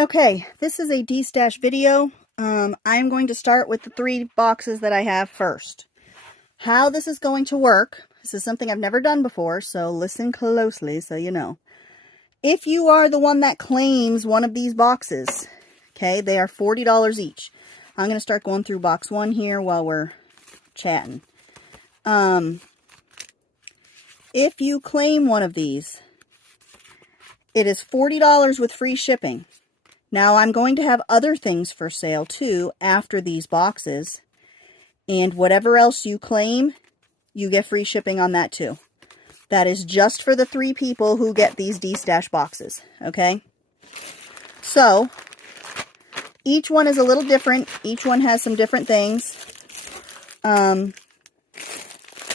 Okay, this is a de-stash video. I'm going to start with the 3 boxes that I have first. How this is going to work, this is something I've never done before, so listen closely so you know. If you are the one that claims one of these boxes, okay, they are $40 each. I'm going to start going through box 1 here while we're chatting. If you claim one of these, it is $40 with free shipping. Now, I'm going to have other things for sale, too, after these boxes. And whatever else you claim, you get free shipping on that, too. That is just for the 3 people who get these de-stash boxes, okay? So, each one is a little different. Each one has some different things.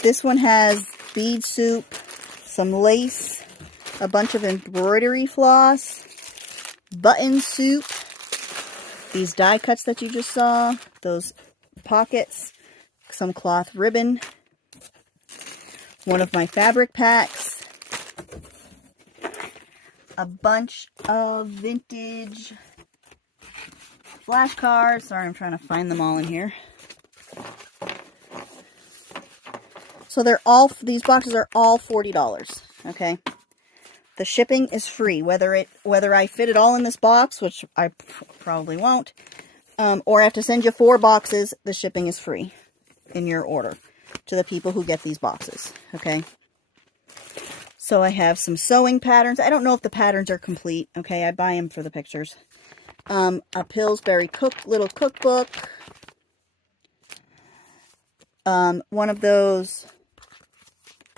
This one has bead soup, some lace, a bunch of embroidery floss, button soup, these die cuts that you just saw, those pockets, some cloth ribbon, one of my fabric packs, a bunch of vintage flashcards. Sorry, I'm trying to find them all in here. So these boxes are all $40, okay? The shipping is free, whether I fit it all in this box, which I probably won't, or I have to send you 4 boxes, the shipping is free in your order to the people who get these boxes, okay? So I have some sewing patterns. I don't know if the patterns are complete, okay? I buy them for the pictures. A Pillsbury little cookbook. One of those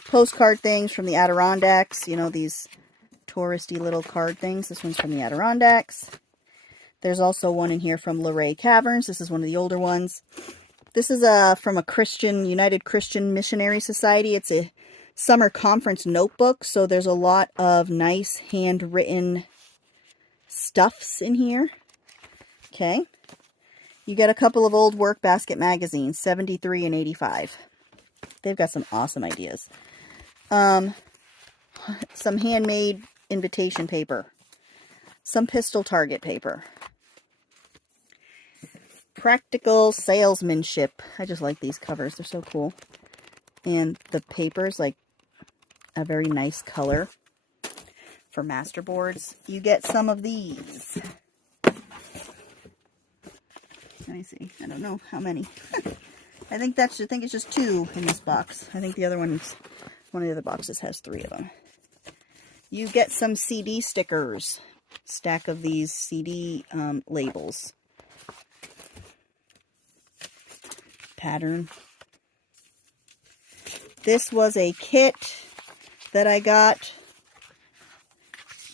postcard things from the Adirondacks, you know, these touristy little card things. This one's from the Adirondacks. There's also one in here from Luray Caverns. This is one of the older ones. This is from a United Christian Missionary Society. It's a summer conference notebook, so there's a lot of nice handwritten stuffs in here. Okay. You get a couple of old work basket magazines, 73 and 85. They've got some awesome ideas. Some handmade invitation paper, some pistol target paper, practical salesmanship. I just like these covers, they're so cool. And the paper is like a very nice color for masterboards. You get some of these. Let me see, I don't know how many. I think it's just 2 in this box. I think one of the other boxes has 3 of them. You get some CD stickers, stack of these CD labels. Pattern. This was a kit that I got.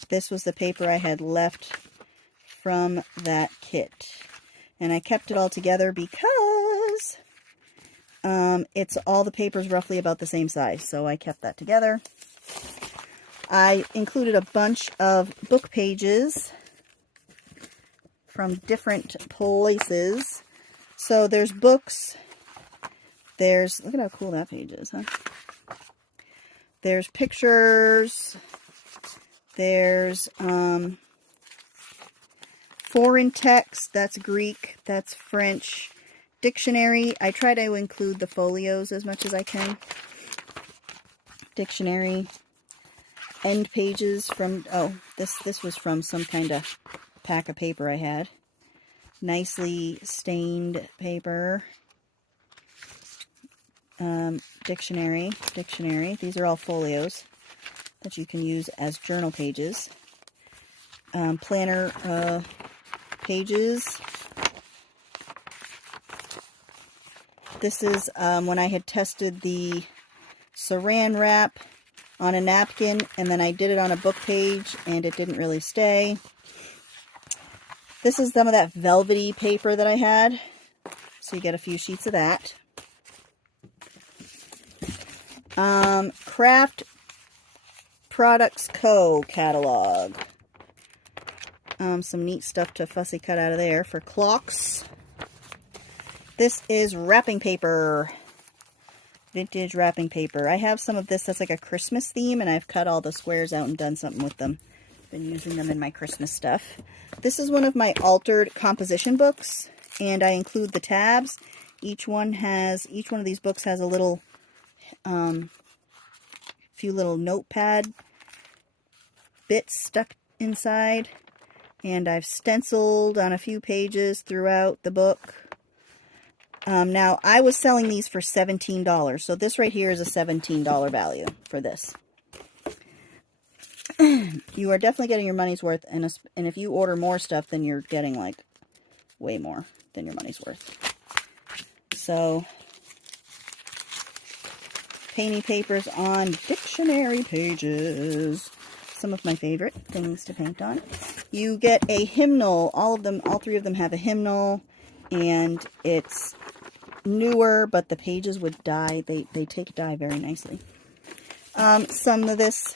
This was the paper I had left from that kit. And I kept it all together because it's all the papers roughly about the same size. So I kept that together. I included a bunch of book pages from different places. So there's books. Look at how cool that page is, huh? There's pictures. There's foreign text. That's Greek. That's French. Dictionary. I try to include the folios as much as I can. Dictionary. End pages from, this was from some kind of pack of paper I had. Nicely stained paper. Dictionary. These are all folios that you can use as journal pages. Planner pages. This is when I had tested the saran wrap on a napkin, and then I did it on a book page, and it didn't really stay. This is some of that velvety paper that I had, so you get a few sheets of that. Craft Products Co. catalog. Some neat stuff to fussy cut out of there for clocks. This is wrapping paper. Vintage wrapping paper. I have some of this that's like a Christmas theme, and I've cut all the squares out and done something with them. Been using them in my Christmas stuff. This is one of my altered composition books, and I include the tabs. Each one of these books has a little, few little notepad bits stuck inside, and I've stenciled on a few pages throughout the book. Now, I was selling these for $17, so this right here is a $17 value for this. You are definitely getting your money's worth, and if you order more stuff, then you're getting, like, way more than your money's worth. So, painting papers on dictionary pages. Some of my favorite things to paint on. You get a hymnal. All three of them have a hymnal, and it's newer, but the pages would dye. They take dye very nicely. Some of this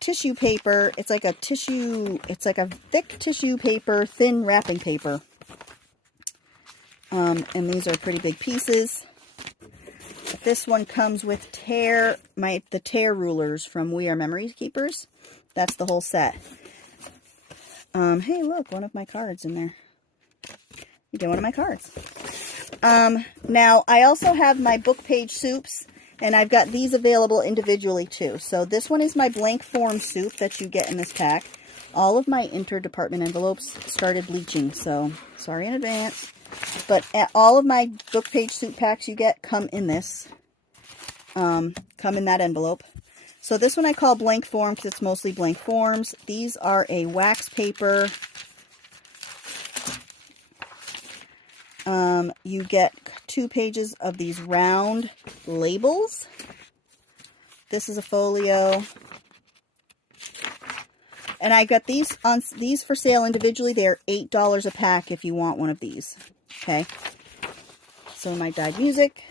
tissue paper. It's like a thick tissue paper, thin wrapping paper. And these are pretty big pieces. This one comes with the tear rulers from We Are Memory Keepers. That's the whole set. Hey, look, one of my cards in there. You get one of my cards. Now, I also have my book page soups, and I've got these available individually, too. So this one is my blank form soup that you get in this pack. All of my interdepartment envelopes started bleaching, so sorry in advance. But all of my book page soup packs you get come in this. Come in that envelope. So this one I call blank form because it's mostly blank forms. These are a wax paper. You get 2 pages of these round labels. This is a folio. And I got these for sale individually. They're $8 a pack if you want one of these. Okay. Some of my dyed music.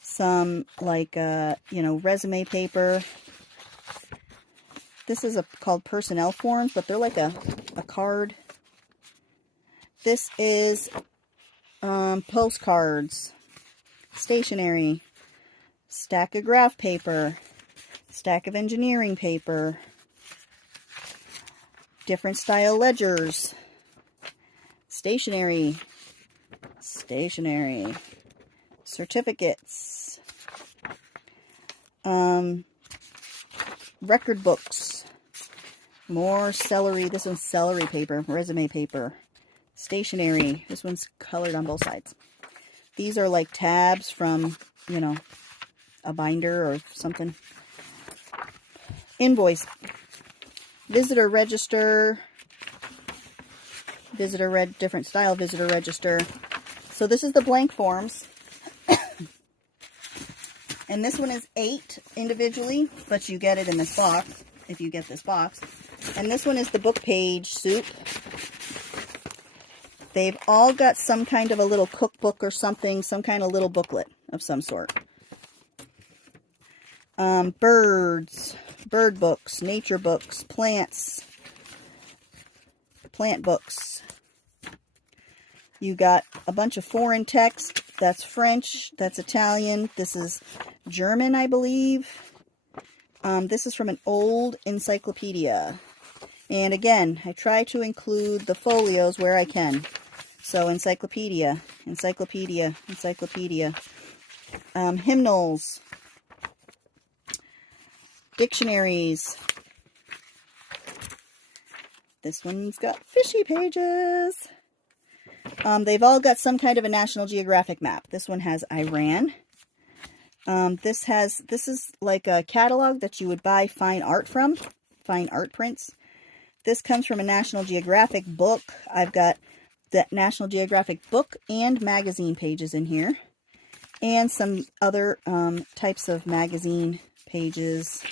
Some like resume paper. This is called personnel forms, but they're like a card. This is postcards, stationery, stack of graph paper, stack of engineering paper, different style ledgers, stationery, certificates, record books, more celery. This one's celery paper, resume paper, stationery. This one's colored on both sides. These are like tabs from, a binder or something. Invoice, visitor register, different style visitor register. So this is the blank forms. And this one is 8 individually, but you get it in this box, if you get this box. And this one is the book page soup. They've all got some kind of a little cookbook or something, some kind of little booklet of some sort. Birds, bird books, nature books, plants, plant books. You got a bunch of foreign text. That's French, that's Italian, this is German, I believe. This is from an old encyclopedia. And again, I try to include the folios where I can. So encyclopedia, hymnals, dictionaries. This one's got fishy pages. They've all got some kind of a National Geographic map. This one has Iran. This is like a catalog that you would buy fine art from, fine art prints. This comes from a National Geographic book. I've got the National Geographic book and magazine pages in here. And some other types of magazine pages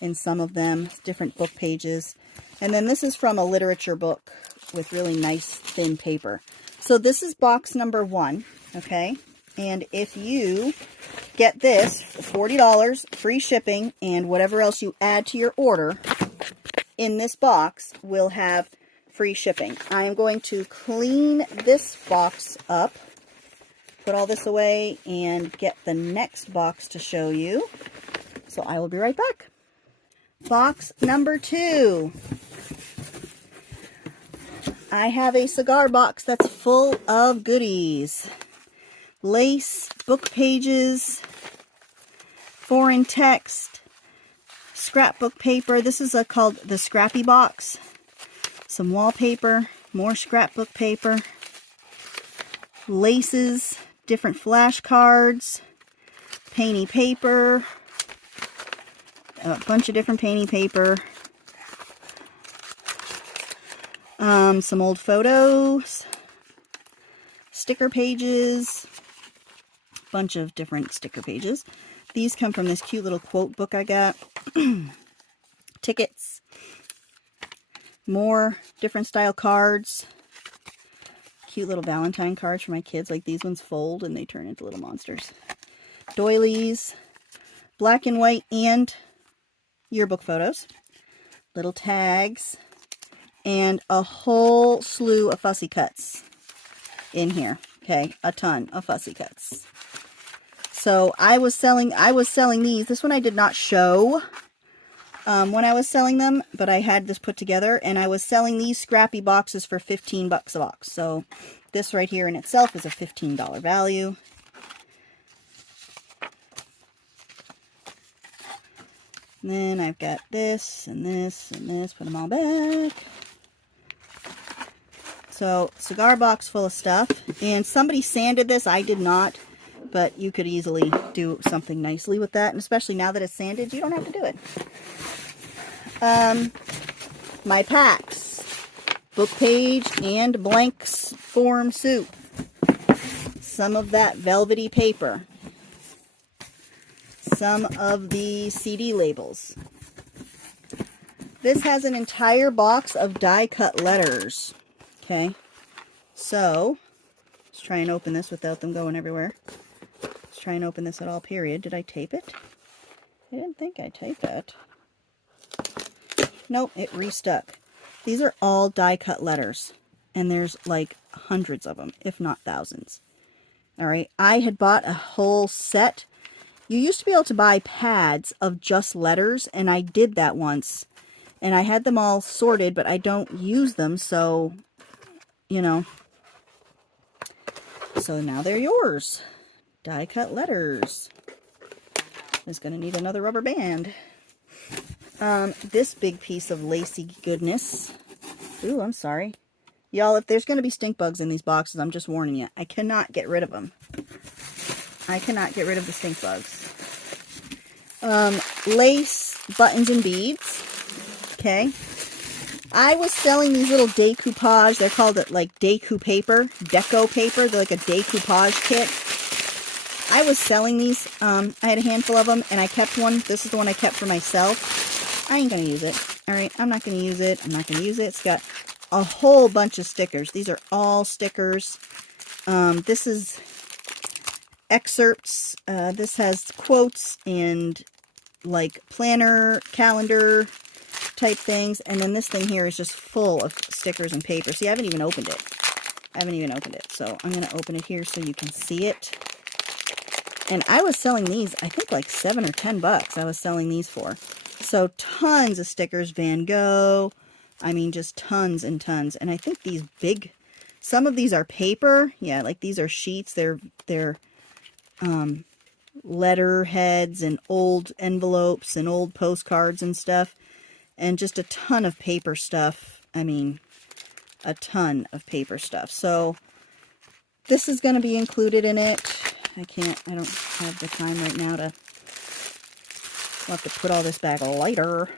in some of them, different book pages. And then this is from a literature book with really nice thin paper. So this is box number 1, okay? And if you get this for $40, free shipping, and whatever else you add to your order in this box will have free shipping. I am going to clean this box up, put all this away, and get the next box to show you. So I will be right back. Box number 2. I have a cigar box that's full of goodies. Lace, book pages, foreign text, scrapbook paper. This is called the Scrappy Box. Some wallpaper, more scrapbook paper, laces, different flashcards, painty paper, a bunch of different painty paper, some old photos, sticker pages, bunch of different sticker pages. These come from this cute little quote book I got. Tickets, more different style cards, cute little Valentine cards for my kids. Like these ones fold and they turn into little monsters. Doilies, black and white and yearbook photos, little tags, and a whole slew of fussy cuts in here. Okay, a ton of fussy cuts. So I was selling these. This one I did not show when I was selling them, but I had this put together, and I was selling these scrappy boxes for 15 bucks a box. So this right here in itself is a $15 value. And then I've got this and this and this. Put them all back. So, cigar box full of stuff. And somebody sanded this. I did not. But you could easily do something nicely with that. And especially now that it's sanded, you don't have to do it. My packs. Book page and blanks form soup. Some of that velvety paper. Some of the CD labels. This has an entire box of die-cut letters. Okay, so let's try and open this without them going everywhere. Let's try and open this at all, period. Did I tape it? I didn't think I taped it. Nope, it restuck. These are all die-cut letters, and there's like hundreds of them, if not thousands. All right, I had bought a whole set. You used to be able to buy pads of just letters, and I did that once. And I had them all sorted, but I don't use them, so, you know. So now they're yours. Die-cut letters. Is going to need another rubber band. This big piece of lacy goodness. Ooh, I'm sorry. Y'all, if there's going to be stink bugs in these boxes, I'm just warning you. I cannot get rid of them. I cannot get rid of the stink bugs. Lace, buttons, and beads. Okay. I was selling these little decoupage. They're called like deco paper. Deco paper. They're like a decoupage kit. I was selling these. I had a handful of them, and I kept one. This is the one I kept for myself. I ain't going to use it. Alright, I'm not going to use it. I'm not going to use it. It's got a whole bunch of stickers. These are all stickers. This is excerpts. This has quotes and like planner, calendar type things. And then this thing here is just full of stickers and paper. See, I haven't even opened it. So I'm going to open it here so you can see it. And I was selling these, I think like $7 or $10 I was selling these for. So tons of stickers, Van Gogh. I mean, just tons and tons. And I think these big, some of these are paper. Yeah, like these are sheets. They're letter heads and old envelopes and old postcards and stuff. And just a ton of paper stuff. I mean, a ton of paper stuff. So this is going to be included in it. I don't have the time right now to, I'll have to put all this back later.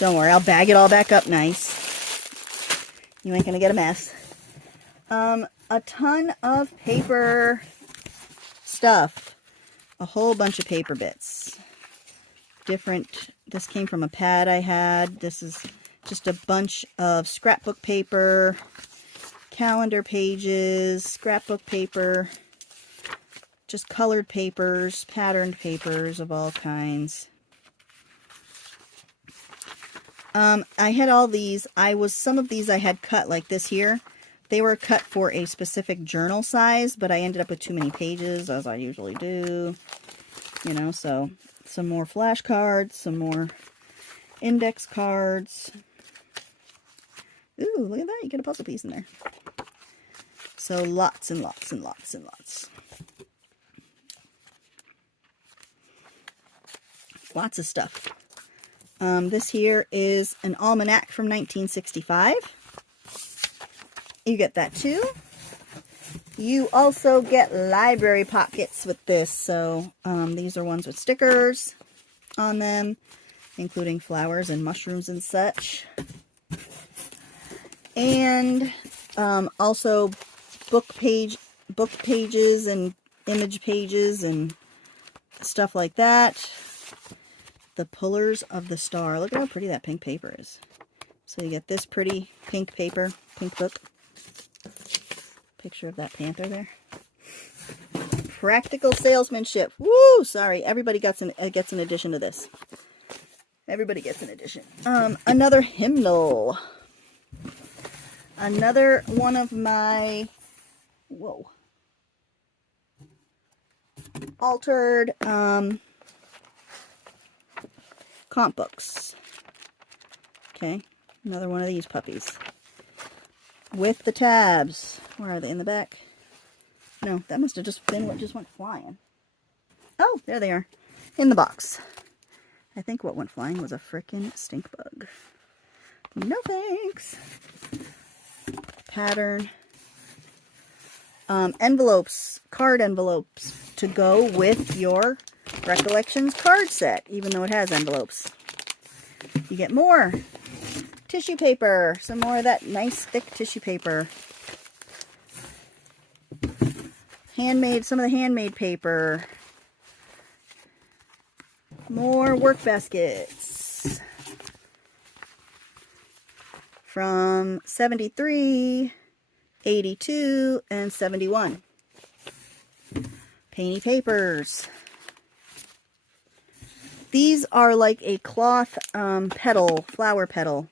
Don't worry, I'll bag it all back up nice. You ain't gonna get a mess. A ton of paper stuff. A whole bunch of paper bits. This came from a pad I had. This is just a bunch of scrapbook paper, calendar pages, scrapbook paper, just colored papers, patterned papers of all kinds. I had all these. Some of these I had cut like this here. They were cut for a specific journal size, but I ended up with too many pages, as I usually do. You know, so some more flashcards, some more index cards. Ooh, look at that. You get a puzzle piece in there. So lots and lots and lots and lots. Lots of stuff. This here is an almanac from 1965. You get that too. You also get library pockets with this. So these are ones with stickers on them, including flowers and mushrooms and such. And also book pages and image pages and stuff like that. The Pullers of the Star. Look at how pretty that pink paper is. So you get this pretty pink paper, pink book. Picture of that panther there. Practical salesmanship. Woo! Sorry, everybody gets an addition to this. Everybody gets an addition. Another hymnal. Another one of my, whoa, altered comp books. Okay, another one of these puppies. With the tabs. Where are they? In the back? No, that must have just been what just went flying. Oh, there they are. In the box. I think what went flying was a frickin' stink bug. No thanks. Pattern. Envelopes. Card envelopes to go with your Recollections card set, even though it has envelopes. You get more tissue paper. Some more of that nice thick tissue paper. Handmade, some of the handmade paper. More work baskets. From 73, 82, and 71. Painty papers. These are like a cloth petal, flower petal.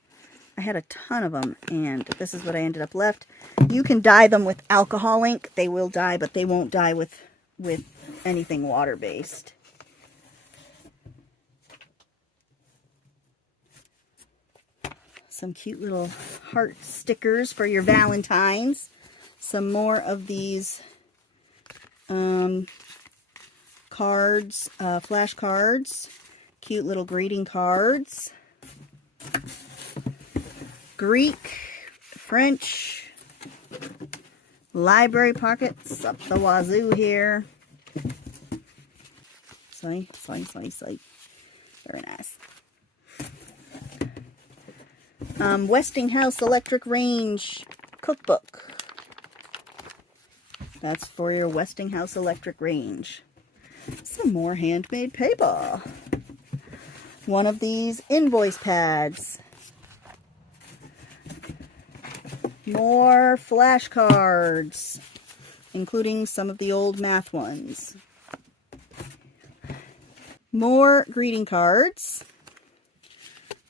I had a ton of them, and this is what I ended up left. You can dye them with alcohol ink. They will dye, but they won't dye with anything water-based. Some cute little heart stickers for your Valentines. Some more of these cards, flashcards. Cute little greeting cards. Greek, French, library pockets up the wazoo here. Very nice. Westinghouse Electric Range cookbook. That's for your Westinghouse Electric Range. Some more handmade paper. One of these invoice pads. More flashcards, including some of the old math ones. More greeting cards.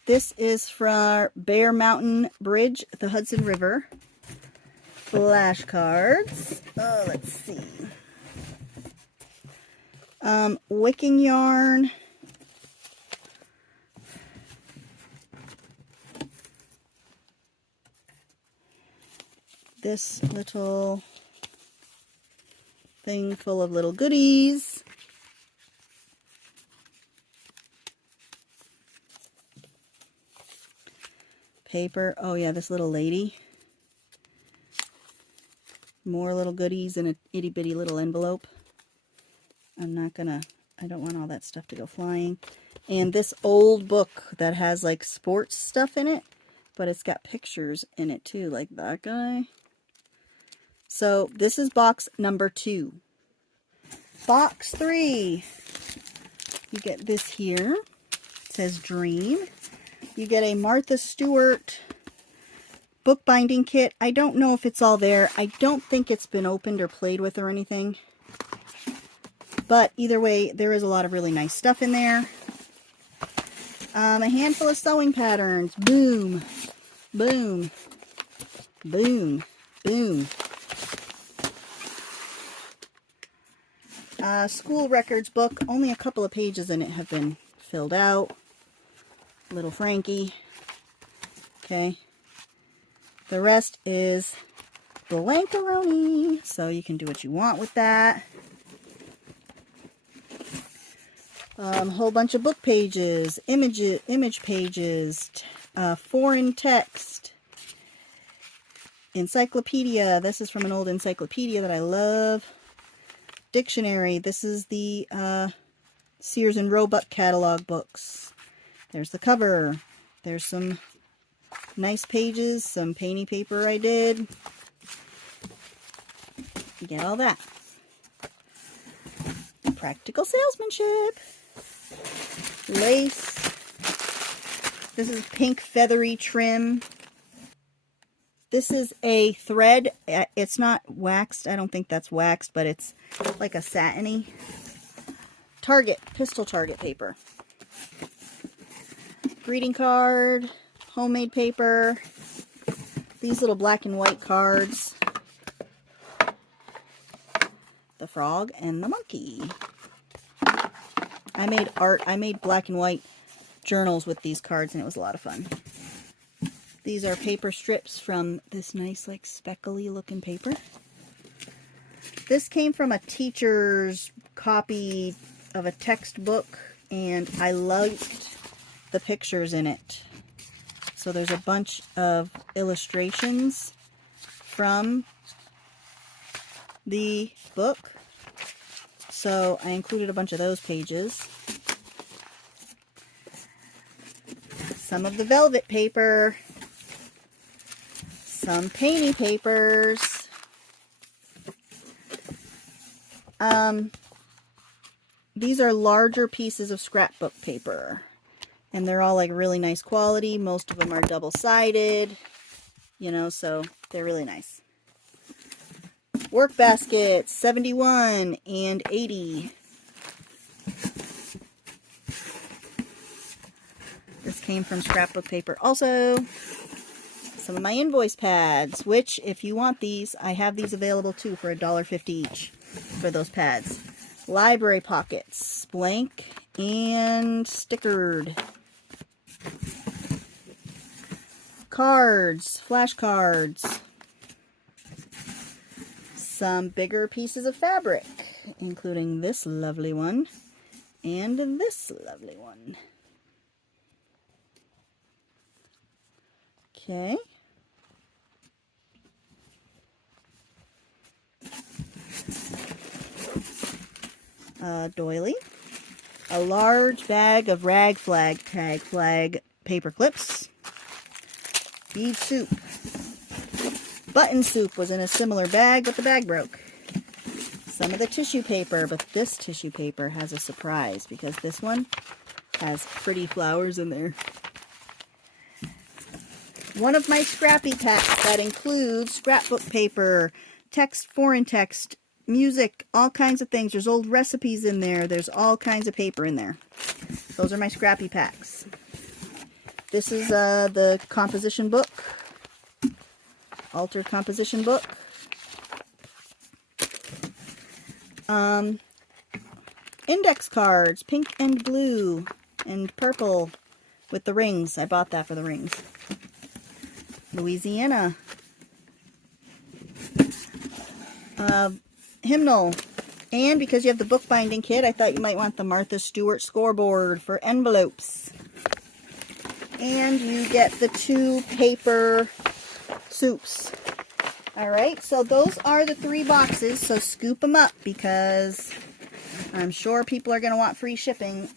This is for Bear Mountain Bridge, the Hudson River. Flashcards. Oh, let's see. Wicking yarn. This little thing full of little goodies. Paper. Oh yeah, this little lady. More little goodies in an itty bitty little envelope. I don't want all that stuff to go flying. And this old book that has like sports stuff in it, but it's got pictures in it too, like that guy. So this is box number 2. Box 3. You get this here. It says Dream. You get a Martha Stewart bookbinding kit. I don't know if it's all there. I don't think it's been opened or played with or anything. But either way, there is a lot of really nice stuff in there. A handful of sewing patterns. Boom. Boom. Boom. Boom. school records book. Only a couple of pages in it have been filled out. Little Frankie. Okay. The rest is blankaroni, so you can do what you want with that. Whole bunch of book pages, image pages, foreign text, encyclopedia. This is from an old encyclopedia that I love. Dictionary. This is the Sears and Roebuck catalog books. There's the cover. There's some nice pages, some painty paper I did. You get all that. Practical salesmanship. Lace. This is pink feathery trim. This is a thread. It's not waxed. I don't think that's waxed, but it's like a satiny pistol target paper. Greeting card, homemade paper, these little black and white cards, the frog and the monkey. I made art. I made black and white journals with these cards, and it was a lot of fun. These are paper strips from this nice, like, speckly looking paper. This came from a teacher's copy of a textbook, and I liked the pictures in it. So there's a bunch of illustrations from the book. So I included a bunch of those pages. Some of the velvet paper. Some painty papers. These are larger pieces of scrapbook paper. And they're all like really nice quality. Most of them are double-sided. You know, so they're really nice. Work baskets, 71 and 80. This came from scrapbook paper also. Some of my invoice pads, which if you want these, I have these available too for $1.50 each for those pads. Library pockets, blank and stickered. Cards, flashcards. Some bigger pieces of fabric, including this lovely one and this lovely one. Okay. Doily. A large bag of rag flag, tag flag paper clips. Bead soup. Button soup was in a similar bag, but the bag broke. Some of the tissue paper, but this tissue paper has a surprise because this one has pretty flowers in there. One of my scrappy packs that includes scrapbook paper, text, foreign text, music, all kinds of things. There's old recipes in there. There's all kinds of paper in there. Those are my scrappy packs. This is the composition book. Altered composition book. Index cards, pink and blue and purple with the rings. I bought that for the rings. Louisiana. Hymnal. And because you have the bookbinding kit, I thought you might want the Martha Stewart scoreboard for envelopes. And you get the 2 paper soups. Alright, so those are the 3 boxes, so scoop them up because I'm sure people are going to want free shipping.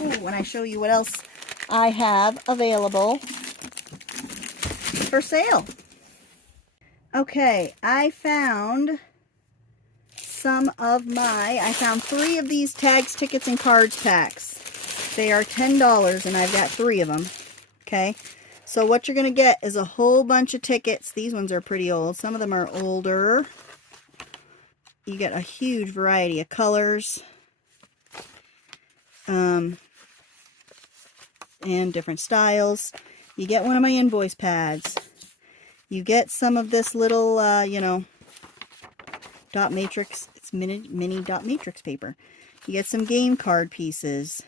Ooh, when I show you what else I have available for sale. Okay, I found I found 3 of these tags, tickets, and cards packs. They are $10 and I've got 3 of them. Okay, so what you're going to get is a whole bunch of tickets. These ones are pretty old. Some of them are older. You get a huge variety of colors. And different styles. You get one of my invoice pads. You get some of this little, you know, dot matrix. It's this mini dot matrix paper. You get some game card pieces,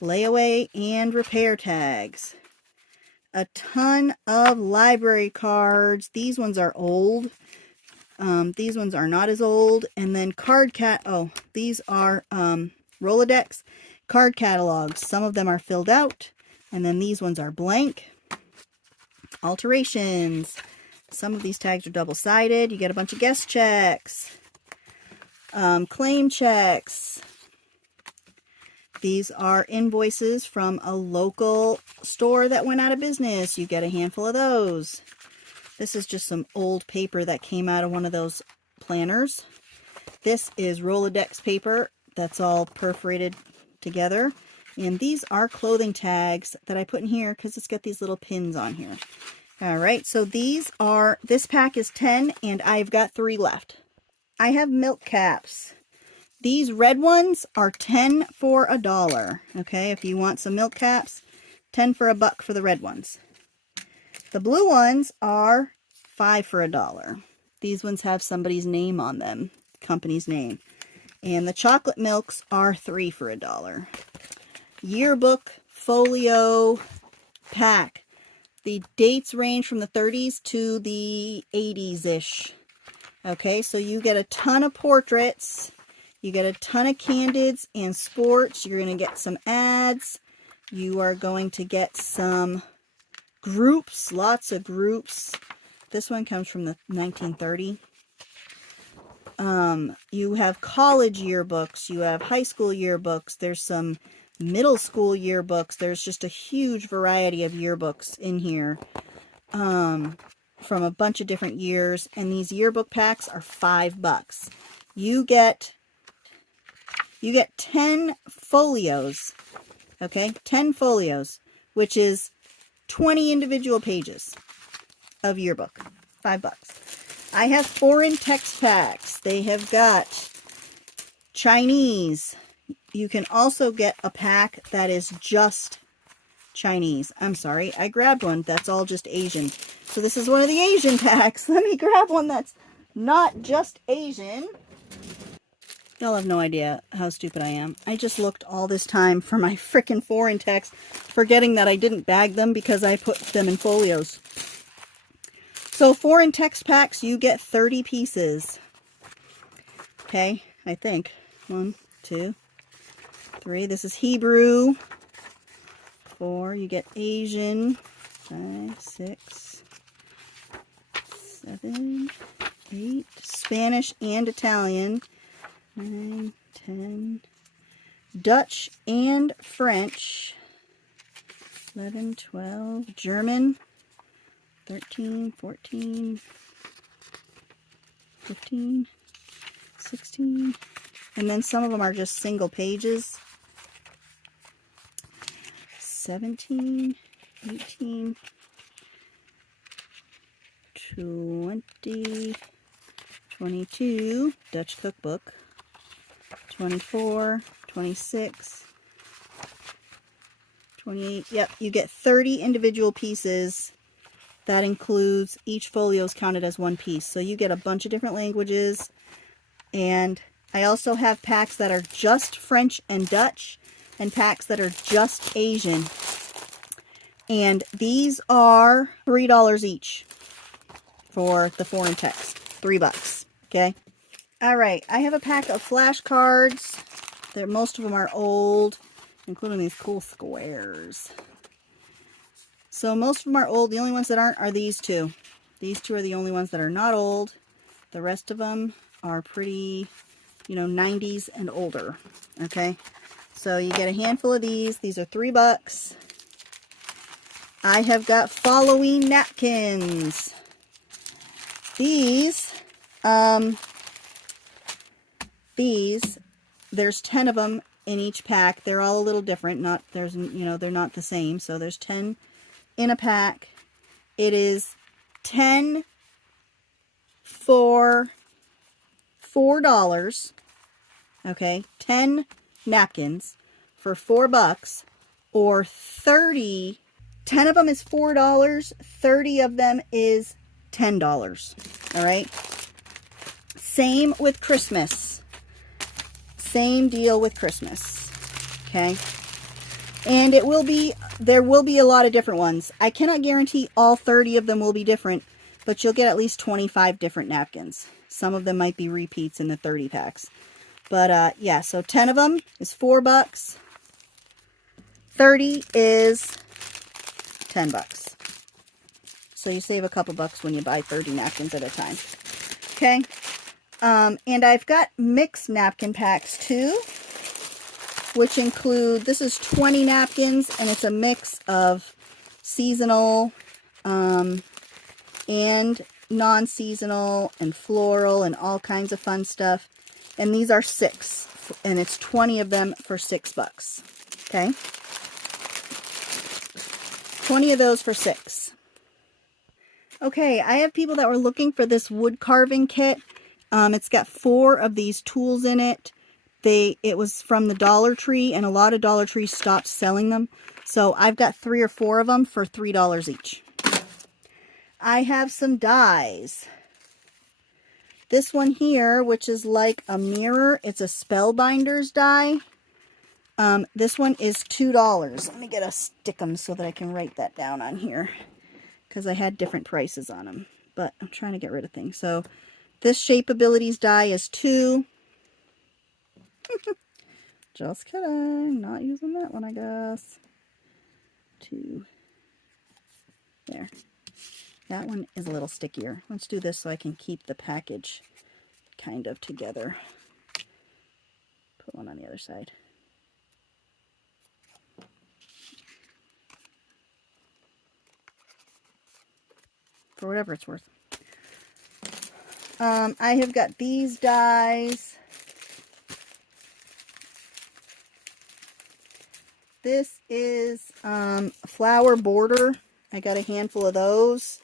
layaway and repair tags, a ton of library cards. These ones are old. These ones are not as old. And then these are Rolodex card catalogs. Some of them are filled out. And then these ones are blank. Alterations. Some of these tags are double-sided. You get a bunch of guest checks. Claim checks. These are invoices from a local store that went out of business. You get a handful of those. This is just some old paper that came out of one of those planners. This is Rolodex paper that's all perforated together. And these are clothing tags that I put in here because it's got these little pins on here. All right, so this pack is 10 and I've got 3 left. I have milk caps. These red ones are 10 for $1. Okay, if you want some milk caps, 10 for $1 for the red ones. The blue ones are 5 for $1. These ones have somebody's name on them, company's name. And the chocolate milks are 3 for $1. Yearbook folio pack. The dates range from the 30s to the 80s-ish. Okay, so you get a ton of portraits. You get a ton of candids and sports. You're going to get some ads. You are going to get some groups, lots of groups. This one comes from the 1930. You have college yearbooks. You have high school yearbooks. There's some middle school yearbooks. There's just a huge variety of yearbooks in here from a bunch of different years. And these yearbook packs are $5. You get 10 folios, okay? 10 folios, which is 20 individual pages of yearbook. $5. I have foreign text packs. They have got Chinese. You can also get a pack that is just Chinese. I'm sorry, I grabbed one that's all just Asian. So this is one of the Asian packs. Let me grab one that's not just Asian. Y'all have no idea how stupid I am. I just looked all this time for my frickin' foreign text, forgetting that I didn't bag them because I put them in folios. So foreign text packs, you get 30 pieces. Okay, I think. 1, 2, 3. This is Hebrew. 4. You get Asian. 5, 6, 7, 8. Spanish and Italian. 9, 10. Dutch and French. 11, 12. German. 13, 14, 15, 16. And then some of them are just single pages. 17, 18, 20, 22, Dutch cookbook, 24, 26, 28. Yep, you get 30 individual pieces. That includes each folio is counted as one piece. So you get a bunch of different languages. And I also have packs that are just French and Dutch and packs that are just Asian. And these are $3 each for the foreign text. $3. Okay. All right. I have a pack of flashcards. Most of them are old, including these cool squares. So most of them are old. The only ones that aren't are these two. These two are the only ones that are not old. The rest of them are pretty, 90s and older. Okay. So you get a handful of these. These are $3. I have got following napkins. These, there's 10 of them in each pack. They're all a little different. They're not the same. So there's 10 in a pack. It is 10 for $4. Okay, 10 napkins for $4, or 30. 10 of them is $4. 30 of them is $10. All right. Same with Christmas. Same deal with Christmas. Okay. And there will be a lot of different ones. I cannot guarantee all 30 of them will be different, but you'll get at least 25 different napkins. Some of them might be repeats in the 30 packs. But yeah, so 10 of them is $4. 30 is $10. So you save a couple bucks when you buy 30 napkins at a time. Okay. And I've got mixed napkin packs too, which include, this is 20 napkins, and it's a mix of seasonal and non-seasonal and floral and all kinds of fun stuff. And these are 6, and it's 20 of them for $6. Okay. 20 of those for $6. Okay, I have people that were looking for this wood carving kit. It's got 4 of these tools in it. It was from the Dollar Tree, and a lot of Dollar Trees stopped selling them. So I've got 3 or 4 of them for $3 each. I have some dies. This one here, which is like a mirror, it's a Spellbinders die. This one is $2. Let me get a stickum so that I can write that down on here, because I had different prices on them. But I'm trying to get rid of things. So this Shape Abilities die is $2. Just kidding. Not using that one, I guess. 2. There. That one is a little stickier. Let's do this so I can keep the package kind of together. Put one on the other side. For whatever it's worth. I have got these dies. This is a flower border. I got a handful of those.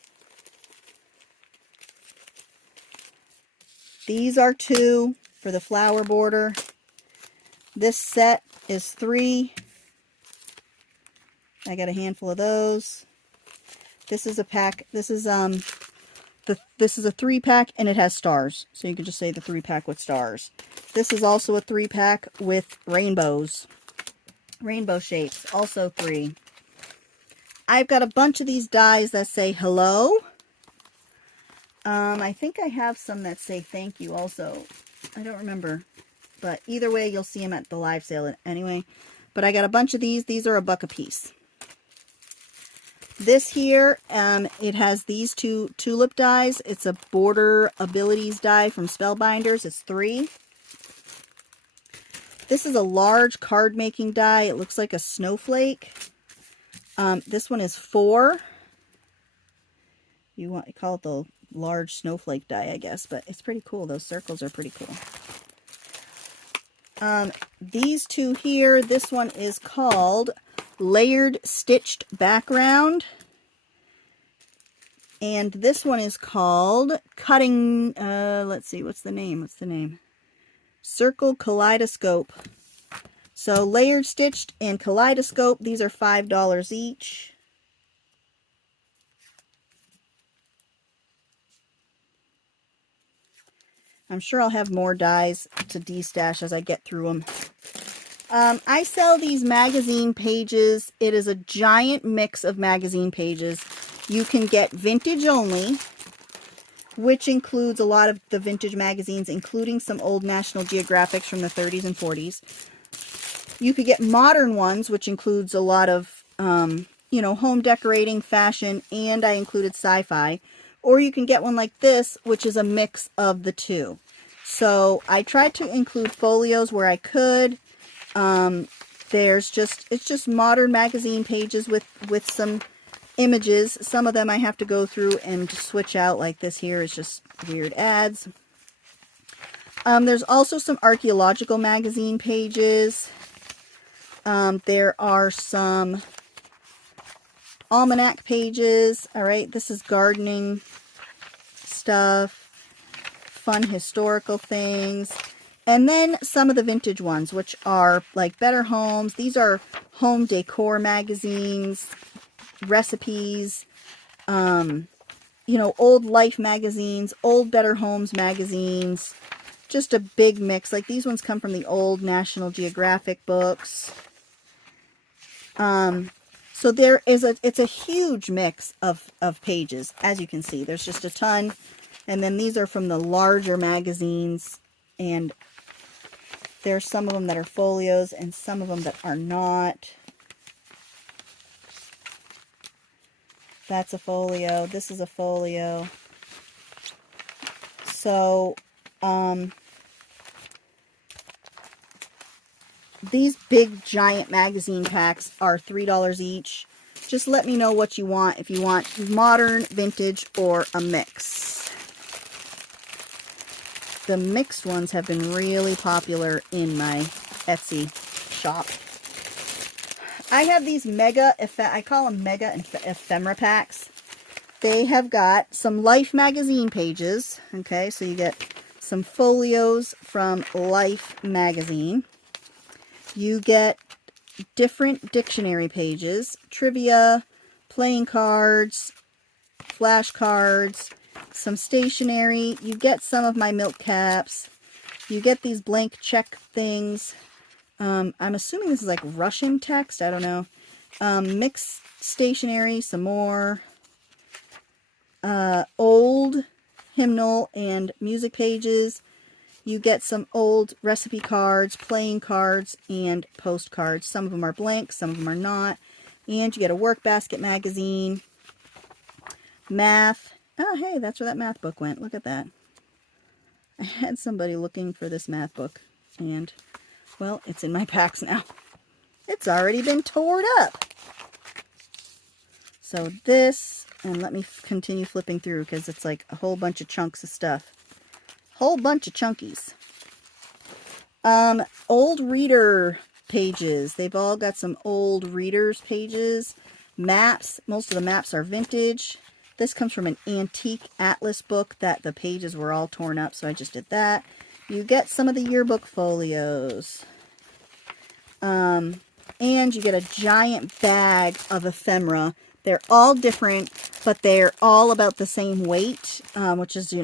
These are 2 for the flower border. This set is 3. I got a handful of those. This is a pack. This is this is a 3-pack, and it has stars. So you could just say the 3-pack with stars. This is also a 3-pack with rainbows. Rainbow shapes, also 3. I've got a bunch of these dies that say hello. I think I have some that say thank you also. I don't remember. But either way, you'll see them at the live sale anyway. But I got a bunch of these. These are $1 a piece. This here, it has these 2 tulip dies. It's a Border Abilities die from Spellbinders. It's 3. This is a large card making die. It looks like a snowflake. This one is 4. You call it the large snowflake die, I guess, but it's pretty cool. Those circles are pretty cool. These 2 here, this one is called Layered Stitched Background. And this one is called Cutting, let's see, what's the name? Circle Kaleidoscope. So Layered Stitched and Kaleidoscope, these are $5 each. I'm sure I'll have more dies to destash as I get through them. I sell these magazine pages. It is a giant mix of magazine pages. You can get vintage only, which includes a lot of the vintage magazines, including some old National Geographics from the 30s and 40s. You could get modern ones, which includes a lot of, you know, home decorating, fashion, and I included sci-fi. Or you can get one like this, which is a mix of the 2. So I tried to include folios where I could. It's just modern magazine pages with some images. Some of them I have to go through and switch out, like this here is just weird ads. There's also some archaeological magazine pages. There are some almanac pages. All right, this is gardening stuff, fun historical things. And then some of the vintage ones, which are like Better Homes. These are home decor magazines, recipes, you know, old Life magazines, old Better Homes magazines, just a big mix. Like these ones come from the old National Geographic books. So it's a huge mix of pages, as you can see. There's just a ton. And then these are from the larger magazines, and there's some of them that are folios and some of them that are not. That's a folio. This is a folio. So, these big giant magazine packs are $3 each. Just let me know what you want, if you want modern, vintage, or a mix. The mixed ones have been really popular in my Etsy shop. I have these I call them mega ephemera packs. They have got some Life magazine pages. Okay, so you get some folios from Life magazine. You get different dictionary pages, trivia, playing cards, flashcards, some stationery. You get some of my milk caps. You get these blank check things. I'm assuming this is like Russian text. I don't know. Mixed stationery, some more. Old hymnal and music pages. You get some old recipe cards, playing cards, and postcards. Some of them are blank, some of them are not. And you get a work basket magazine. Math. Oh, hey, that's where that math book went. Look at that. I had somebody looking for this math book, and, well, it's in my packs now. It's already been torn up. So this, and let me continue flipping through, because it's like a whole bunch of chunks of stuff. Whole bunch of chunkies. Old reader pages. They've all got some old readers pages. Maps. Most of the maps are vintage. This comes from an antique atlas book that the pages were all torn up, so I just did that. You get some of the yearbook folios. And you get a giant bag of ephemera. They're all different, but they're all about the same weight, which is,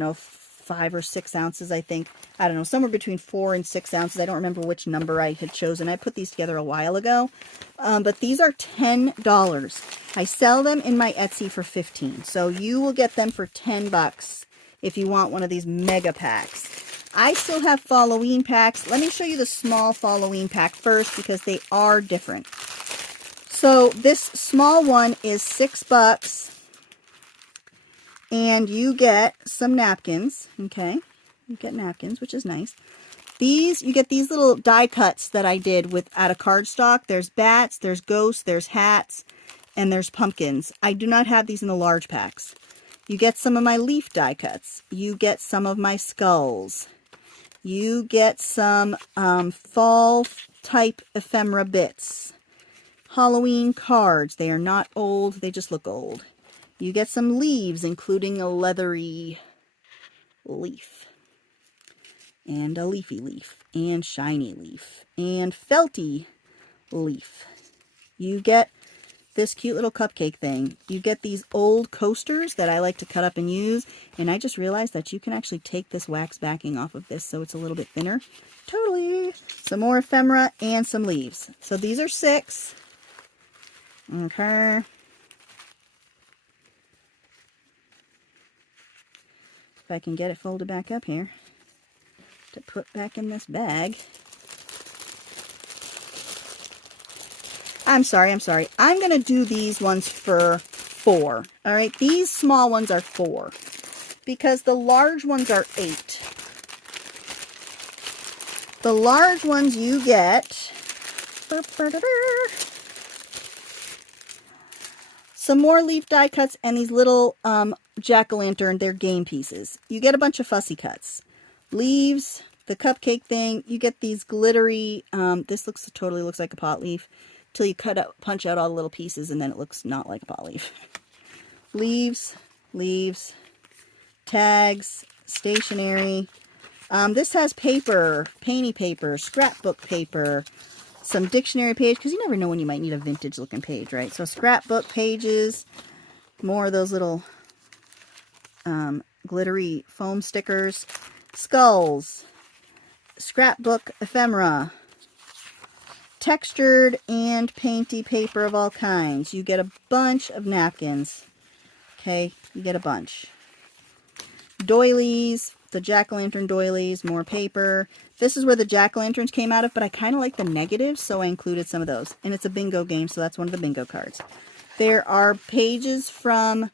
5 or 6 ounces, I think. I don't know, somewhere between 4 and 6 ounces. I don't remember which number I had chosen. I put these together a while ago. But these are $10. I sell them in my Etsy for $15. So you will get them for $10 if you want one of these mega packs. I still have Halloween packs. Let me show you the small Halloween pack first, because they are different. So this small one is $6. And you get some napkins, okay? You get napkins, which is nice. You get these little die cuts that I did out of cardstock. There's bats, there's ghosts, there's hats, and there's pumpkins. I do not have these in the large packs. You get some of my leaf die cuts. You get some of my skulls. You get some fall type ephemera bits. Halloween cards. They are not old, they just look old. You get some leaves, including a leathery leaf, and a leafy leaf, and shiny leaf, and felty leaf. You get this cute little cupcake thing. You get these old coasters that I like to cut up and use, and I just realized that you can actually take this wax backing off of this so it's a little bit thinner. Totally. Some more ephemera and some leaves. So these are $6. Okay. If I can get it folded back up here to put back in this bag. I'm sorry. I'm going to do these ones for $4. All right, these small ones are $4 because the large ones are $8. The large ones you get some more leaf die cuts and these little jack-o'-lantern, they're game pieces. You get a bunch of fussy cuts. Leaves, the cupcake thing, you get these glittery, this totally looks like a pot leaf, till you punch out all the little pieces, and then it looks not like a pot leaf. Leaves, tags, stationery. This has paper, painty paper, scrapbook paper, some dictionary page, because you never know when you might need a vintage looking page, right? So scrapbook pages, more of those little glittery foam stickers, skulls, scrapbook ephemera. Textured and painty paper of all kinds. You get a bunch of napkins. Okay, you get a bunch. Doilies, the jack-o'-lantern doilies, more paper. This is where the jack-o'-lanterns came out of, but I kind of like the negatives, so I included some of those. And it's a bingo game, so that's one of the bingo cards. There are pages from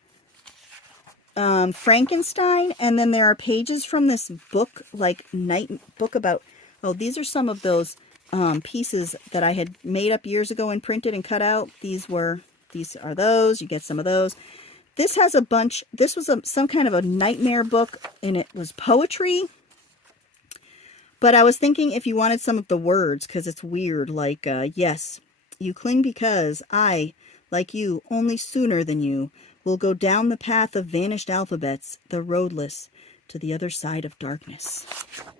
Frankenstein, and then there are pages from this book, like night book about, oh, these are some of those pieces that I had made up years ago and printed and cut out. These are those. You get some of those. This has a bunch. This was some kind of a nightmare book, and it was poetry. But I was thinking if you wanted some of the words, because it's weird, like, yes, you cling because I, like you, only sooner than you, will go down the path of vanished alphabets, the roadless, to the other side of darkness.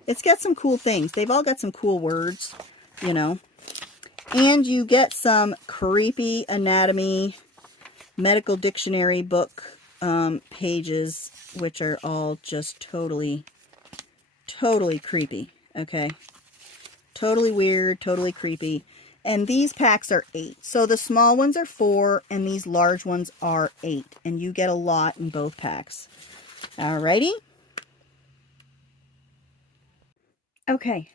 It's got some cool things. They've all got some cool words, you know. And you get some creepy anatomy medical dictionary book pages, which are all just totally creepy. Okay, totally weird, totally creepy. And these packs are 8. So the small ones are 4 and these large ones are 8, and you get a lot in both packs. Alrighty. Okay,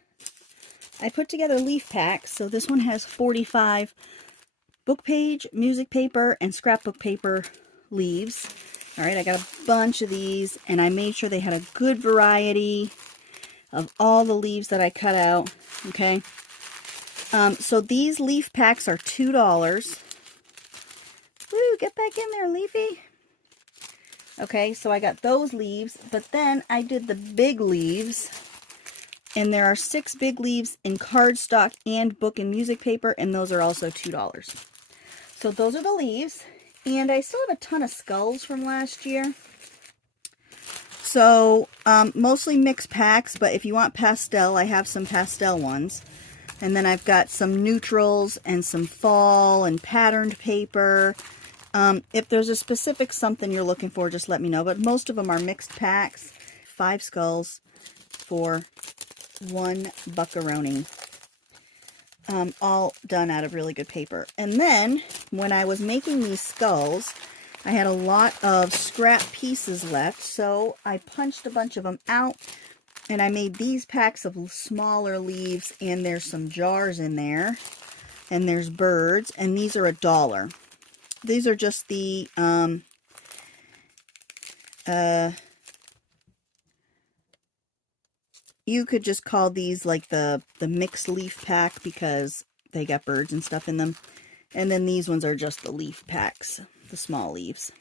I put together leaf packs. So this one has 45 book page, music paper, and scrapbook paper leaves. All right, I got a bunch of these, and I made sure they had a good variety of all the leaves that I cut out. Okay, so these leaf packs are $2. Woo, get back in there, Leafy. Okay, so I got those leaves, but then I did the big leaves, and there are 6 big leaves in cardstock and book and music paper, and those are also $2. So those are the leaves, and I still have a ton of skulls from last year. So mostly mixed packs, but if you want pastel, I have some pastel ones. And then I've got some neutrals and some fall and patterned paper. If there's a specific something you're looking for, just let me know. But most of them are mixed packs. 5 skulls for 1 buckaroni. All done out of really good paper. And then, when I was making these skulls, I had a lot of scrap pieces left, so I punched a bunch of them out, and I made these packs of smaller leaves, and there's some jars in there, and there's birds, and these are $1. These are just the, you could just call these like the mixed leaf pack because they got birds and stuff in them. And then these ones are just the leaf packs, the small leaves.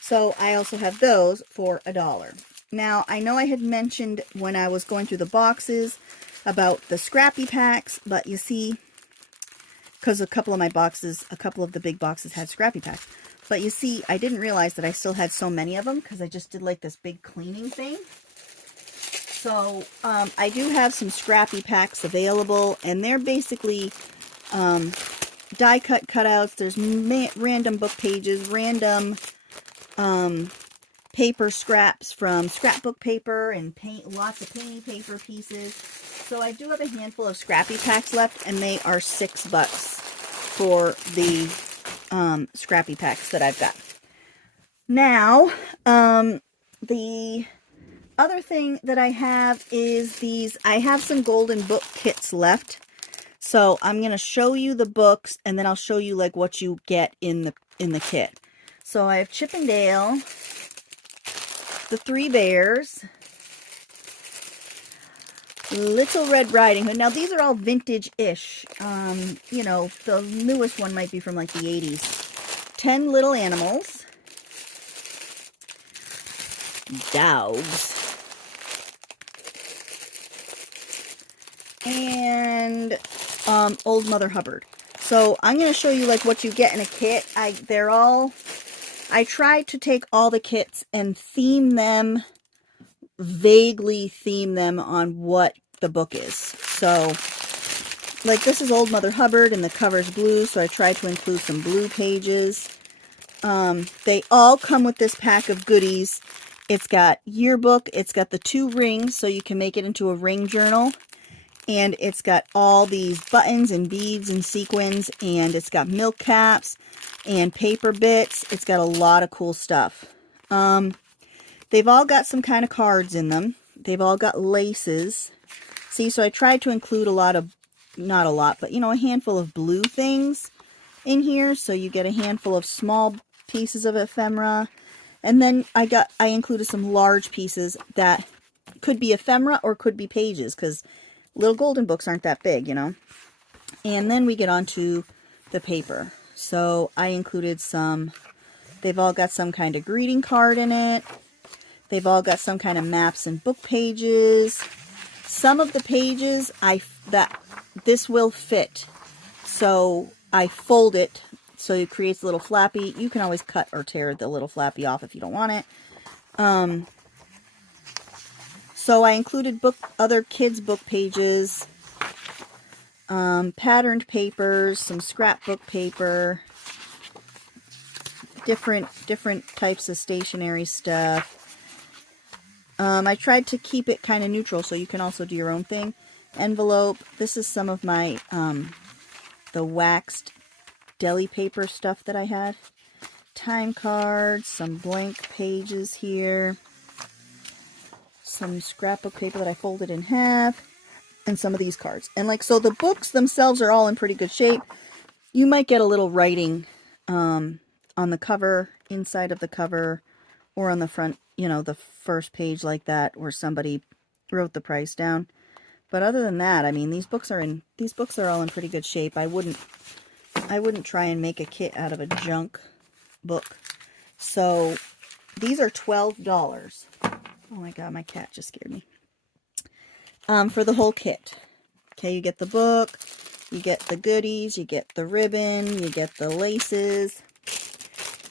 So I also have those for $1. Now, I know I had mentioned when I was going through the boxes about the scrappy packs, but you see, because a couple of the big boxes had scrappy packs. But you see, I didn't realize that I still had so many of them because I just did like this big cleaning thing. So, I do have some scrappy packs available, and they're basically die-cut cutouts. There's random book pages, random paper scraps from scrapbook paper, and lots of painting paper pieces. So I do have a handful of scrappy packs left, and they are $6 for the scrappy packs that I've got. Now, the other thing that I have is I have some golden book kits left. So I'm going to show you the books, and then I'll show you like what you get in the kit. So I have Chip and Dale, The 3 Bears, Little Red Riding Hood. Now these are all vintage-ish. You know, the newest one might be from like the 80s. 10 Little Animals, Dogs, and Old Mother Hubbard. So I'm going to show you like what you get in a kit. I tried to take all the kits and vaguely theme them on what the book is. So like this is Old Mother Hubbard and the cover's blue, so I tried to include some blue pages. They all come with this pack of goodies. It's got yearbook, it's got the 2 rings, so you can make it into a ring journal. And it's got all these buttons and beads and sequins, and it's got milk caps and paper bits. It's got a lot of cool stuff. They've all got some kind of cards in them. They've all got laces. See, so I tried to include a lot of, not a lot, but, you know, a handful of blue things in here. So you get a handful of small pieces of ephemera. And then I included some large pieces that could be ephemera or could be pages, because little golden books aren't that big, you know. And then we get on to the paper. So I included some, they've all got some kind of greeting card in it. They've all got some kind of maps and book pages. Some of the pages, this will fit. So I fold it so it creates a little flappy. You can always cut or tear the little flappy off if you don't want it. So I included other kids' book pages, patterned papers, some scrapbook paper, different types of stationery stuff. I tried to keep it kind of neutral so you can also do your own thing. Envelope. This is some of my the waxed deli paper stuff that I had. Time cards, some blank pages here. Some scrapbook paper that I folded in half, and some of these cards. And like, so the books themselves are all in pretty good shape. You might get a little writing on the cover, inside of the cover, or on the front, you know, the first page like that, where somebody wrote the price down. But other than that, I mean, these books are all in pretty good shape. I wouldn't try and make a kit out of a junk book. So these are $12. Oh my god, my cat just scared me. For the whole kit. Okay, you get the book, you get the goodies, you get the ribbon, you get the laces,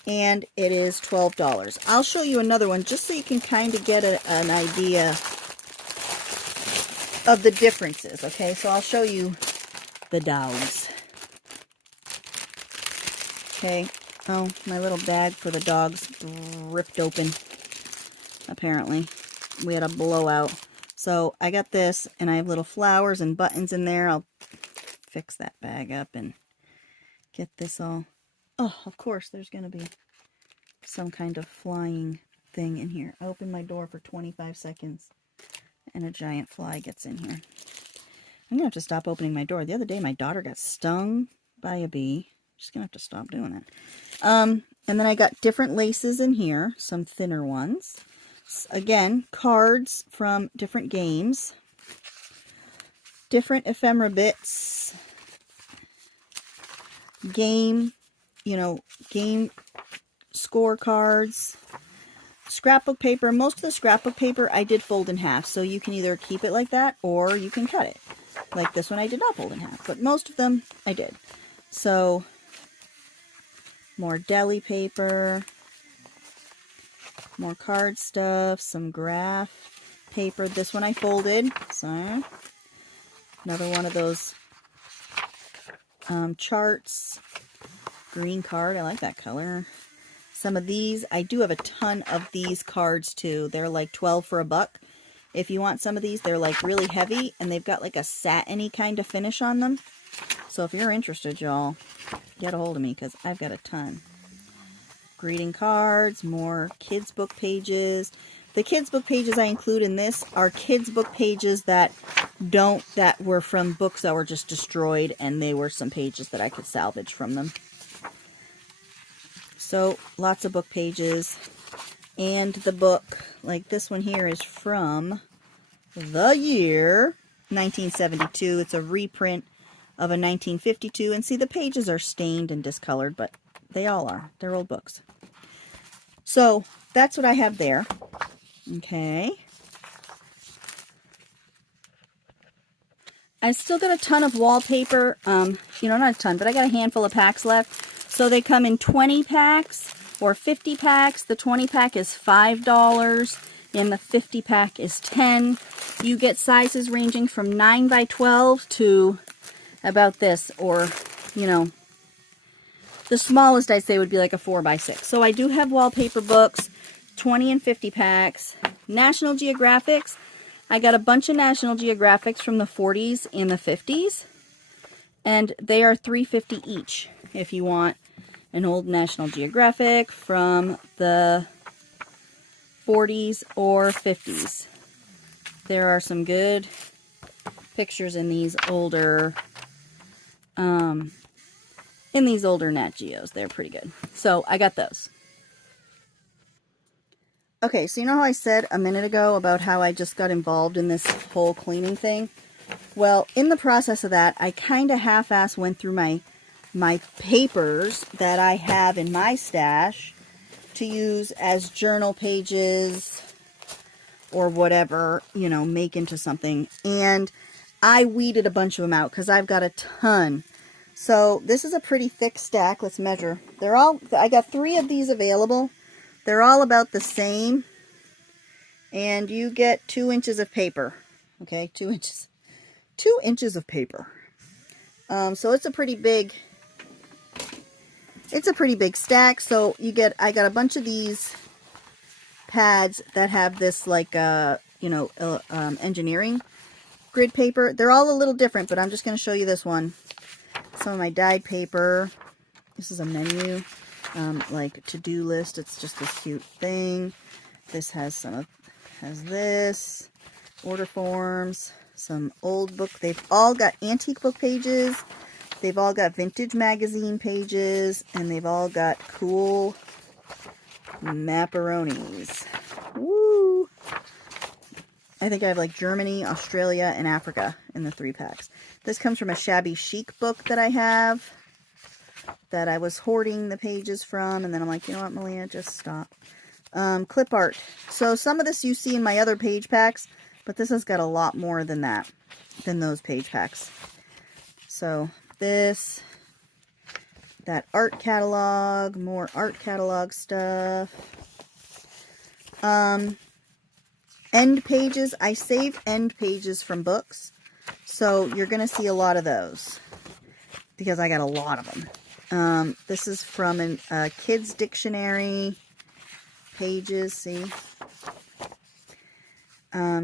and it is $12. I'll show you another one just so you can kind of get an idea of the differences. Okay, so I'll show you the dogs. Okay, oh, my little bag for the dogs ripped open. Apparently we had a blowout. So I got this, and I have little flowers and buttons in there. I'll fix that bag up and get this all. Oh, of course there's gonna be some kind of flying thing in here. I open my door for 25 seconds and a giant fly gets in here. I'm gonna have to stop opening my door. The other day my daughter got stung by a bee. Just gonna have to stop doing that. And then I got different laces in here, some thinner ones. Again, cards from different games, different ephemera bits, game scorecards, scrapbook paper. Most of the scrapbook paper I did fold in half, so you can either keep it like that or you can cut it. Like this one I did not fold in half, but most of them I did. So, more deli paper. More card stuff, some graph paper. This one I folded. So, another one of those charts. Green card. I like that color. Some of these. I do have a ton of these cards too. They're like 12 for $1. If you want some of these, they're like really heavy and they've got like a satiny kind of finish on them. So if you're interested, y'all, get a hold of me because I've got a ton. Greeting cards, more kids book pages. The kids book pages I include in this are kids book pages that were from books that were just destroyed, and they were some pages that I could salvage from them. So lots of book pages. And the book, like this one here, is from the year 1972. It's a reprint of a 1952. And see, the pages are stained and discolored, but they all are. They're old books. So that's what I have there. Okay. I still got a ton of wallpaper. Not a ton, but I got a handful of packs left. So they come in 20 packs or 50 packs. The 20 pack is $5 and the 50 pack is $10. You get sizes ranging from 9 by 12 to about this, or, the smallest I'd say would be like a 4 by 6. So I do have wallpaper books, 20 and 50 packs. National Geographics. I got a bunch of National Geographics from the 40s and the 50s, and they are $3.50 each if you want an old National Geographic from the 40s or 50s. There are some good pictures in these older Nat Geos. They're pretty good. So I got those. Okay, so you know how I said a minute ago about how I just got involved in this whole cleaning thing? Well, in the process of that, I kind of half-assed went through my papers that I have in my stash to use as journal pages or whatever, you know, make into something. And I weeded a bunch of them out because I've got a ton. So this is a pretty thick stack. Let's measure. I got 3 of these available. They're all about the same. And you get 2 inches of paper. Okay, 2 inches. 2 inches of paper. So it's a pretty big stack. So I got a bunch of these pads that have this like engineering grid paper. They're all a little different, but I'm just going to show you this one. Some of my dyed paper. This is a menu, like to-do list. It's just this cute thing. This has this order forms, some old book. They've all got antique book pages. They've all got vintage magazine pages, and they've all got cool macaronis. Woo! I think I have like Germany, Australia, and Africa in the 3 packs. This comes from a shabby chic book that I have that I was hoarding the pages from, and then I'm like, you know what, Malia, just stop. Clip art. So some of this you see in my other page packs, but this has got a lot more than that, than those page packs. So this, that art catalog, more art catalog stuff. End pages. I save end pages from books, so you're going to see a lot of those because I got a lot of them. This is from a kid's dictionary pages, see?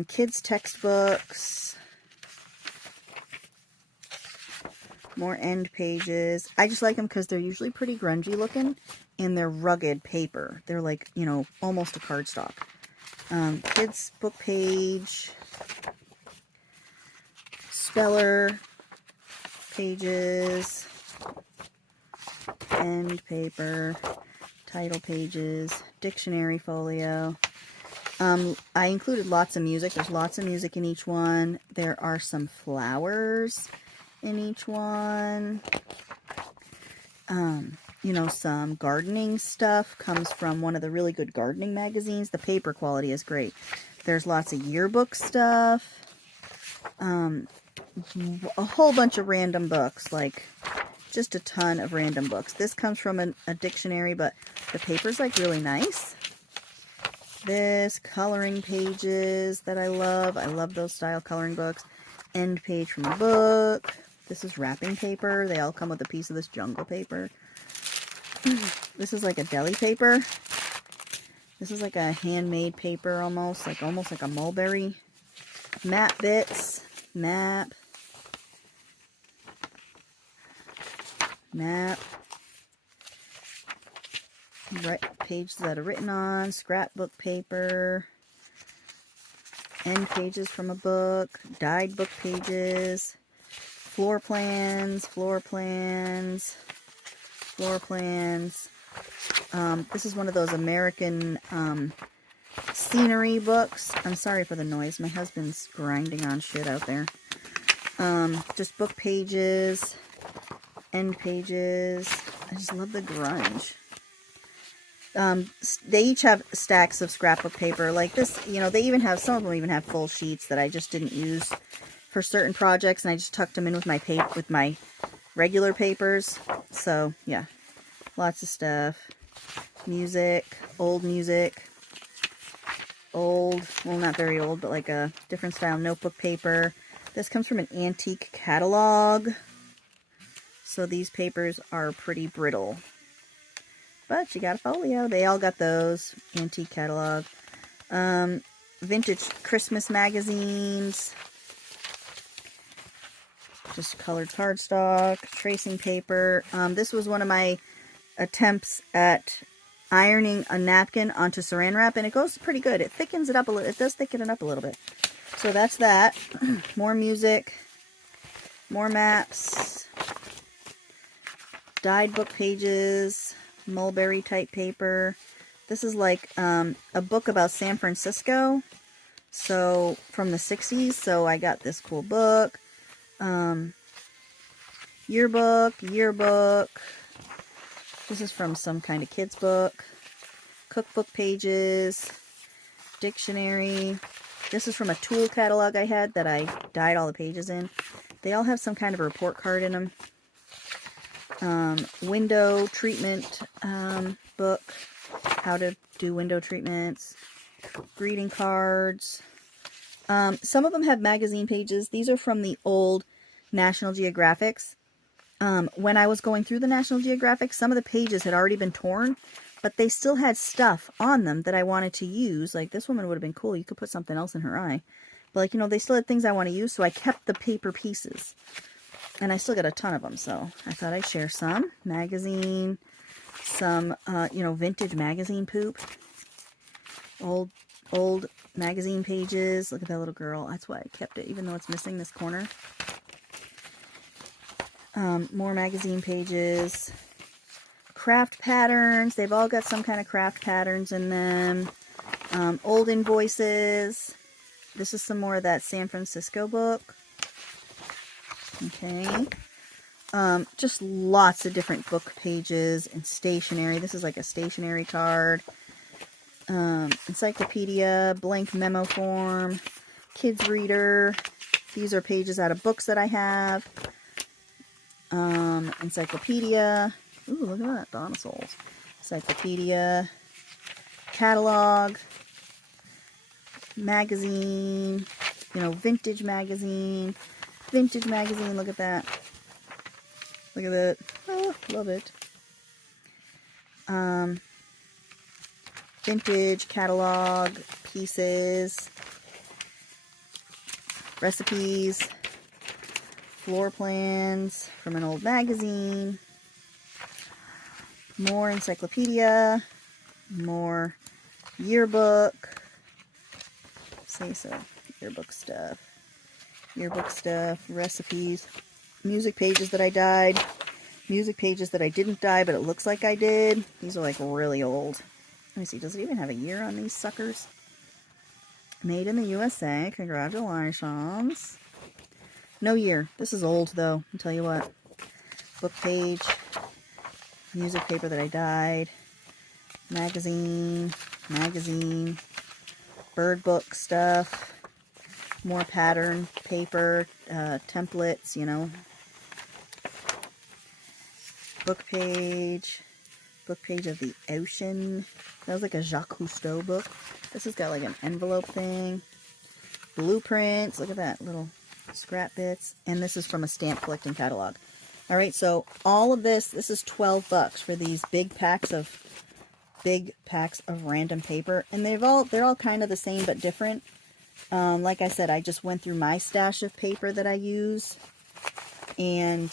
Kids textbooks. More end pages. I just like them because they're usually pretty grungy looking and they're rugged paper. They're like, you know, almost a cardstock. Kids book page. Speller pages. End paper. Title pages. Dictionary folio. I included lots of music. There's lots of music in each one. There are some flowers in each one. You know, some gardening stuff comes from one of the really good gardening magazines. The paper quality is great. There's lots of yearbook stuff. A whole bunch of random books, like just a ton of random books. This comes from a dictionary, but the paper's like really nice. This, coloring pages that I love. I love those style coloring books. End page from a book. This is wrapping paper. They all come with a piece of this jungle paper. This is like a deli paper. This is like a handmade paper almost like a mulberry. Map bits. Map. Pages that are written on. Scrapbook paper. End pages from a book. Dyed book pages. Floor plans. This is one of those American scenery books. I'm sorry for the noise. My husband's grinding on shit out there. Just book pages, end pages. I just love the grunge. They each have stacks of scrapbook paper like this. You know, some of them even have full sheets that I just didn't use for certain projects, and I just tucked them in with my regular papers. So yeah, lots of stuff. Music, well, not very old, but like a different style notebook paper. This comes from an antique catalog, so these papers are pretty brittle, but you got a folio. They all got those. Antique catalog. vintage Christmas magazines. Just colored cardstock, tracing paper. This was one of my attempts at ironing a napkin onto saran wrap, and it goes pretty good. It thickens it up a little. It does thicken it up a little bit. So that's that. More music, more maps, dyed book pages, mulberry type paper. This is like a book about San Francisco, so from the 60s. So I got this cool book. Yearbook. This is from some kind of kids book. Cookbook pages, dictionary. This is from a tool catalog I had that I dyed all the pages in. They all have some kind of a report card in them. Window treatment book. How to do window treatments. Greeting cards. Some of them have magazine pages. These are from the old National Geographics. When I was going through the National Geographic, some of the pages had already been torn, but they still had stuff on them that I wanted to use. Like, this woman would have been cool. You could put something else in her eye. But, like, you know, they still had things I want to use, so I kept the paper pieces. And I still got a ton of them, so I thought I'd share some. Magazine, some, you know, vintage magazine poop. Old magazine pages. Look at that little girl. That's why I kept it, even though it's missing this corner. More magazine pages, craft patterns. They've all got some kind of craft patterns in them. Old invoices. This is some more of that San Francisco book. Okay. Just lots of different book pages and stationery. This is like a stationery card. Encyclopedia, blank memo form, kids reader. These are pages out of books that I have. Encyclopedia. Ooh, look at that, dinosaurs. Encyclopedia, catalog, magazine, you know, vintage magazine. Vintage magazine, look at that. Look at it. Oh, love it. Vintage catalog pieces, recipes, floor plans from an old magazine, more encyclopedia, more yearbook, yearbook stuff, recipes, music pages that I dyed, music pages that I didn't dye, but it looks like I did. These are like really old. Let me see, does it even have a year on these suckers? Made in the USA, congratulations. No year. This is old, though. I'll tell you what. Book page. Music paper that I dyed. Magazine. Bird book stuff. More pattern paper. Templates, you know. Book page. Book page of the ocean. That was like a Jacques Cousteau book. This has got like an envelope thing. Blueprints. Look at that. Little scrap bits. And this is from a stamp collecting catalog. Alright, so all of this is $12 for these big packs of random paper. And they're all kind of the same but different. Like I said, I just went through my stash of paper that I use. And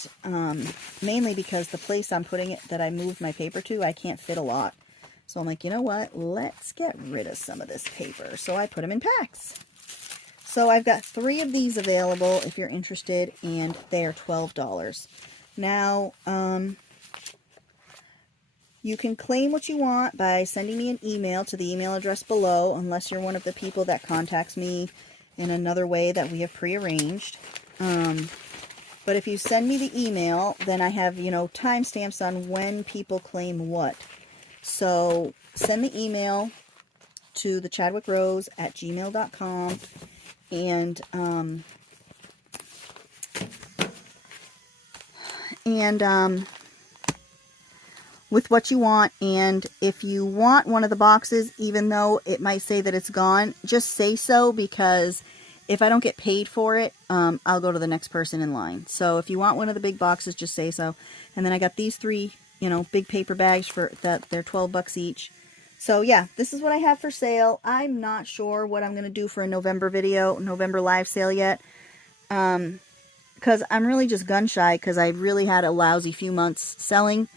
mainly because the place I'm putting it, that I moved my paper to, I can't fit a lot. So I'm like, you know what? Let's get rid of some of this paper. So I put them in packs. So I've got 3 of these available if you're interested, and they are $12. Now, you can claim what you want by sending me an email to the email address below, unless you're one of the people that contacts me in another way that we have prearranged. But if you send me the email, then I have, you know, timestamps on when people claim what. So send the email to thechadwickrose@gmail.com, and with what you want. And if you want one of the boxes, even though it might say that it's gone, just say so, because if I don't get paid for it, I'll go to the next person in line. So if you want one of the big boxes, just say so. And then I got these 3, you know, big paper bags for that. They're $12 each. So yeah, this is what I have for sale. I'm not sure what I'm going to do for a November video, November live sale yet. Because I'm really just gun shy because I really had a lousy few months selling.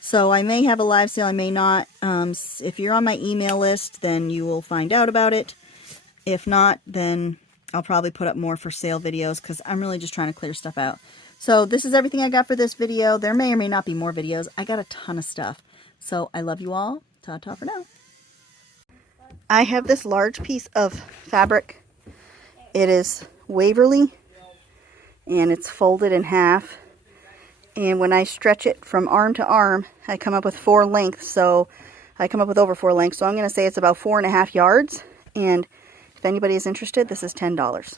So I may have a live sale, I may not. If you're on my email list, then you will find out about it. If not, then I'll probably put up more for sale videos because I'm really just trying to clear stuff out. So this is everything I got for this video. There may or may not be more videos. I got a ton of stuff. So I love you all. Ta-ta for now. I have this large piece of fabric. It is Waverly, and it's folded in half. And when I stretch it from arm to arm, I come up with 4 lengths. So I come up with over 4 lengths. So I'm going to say it's about 4.5 yards. And if anybody is interested, this is $10.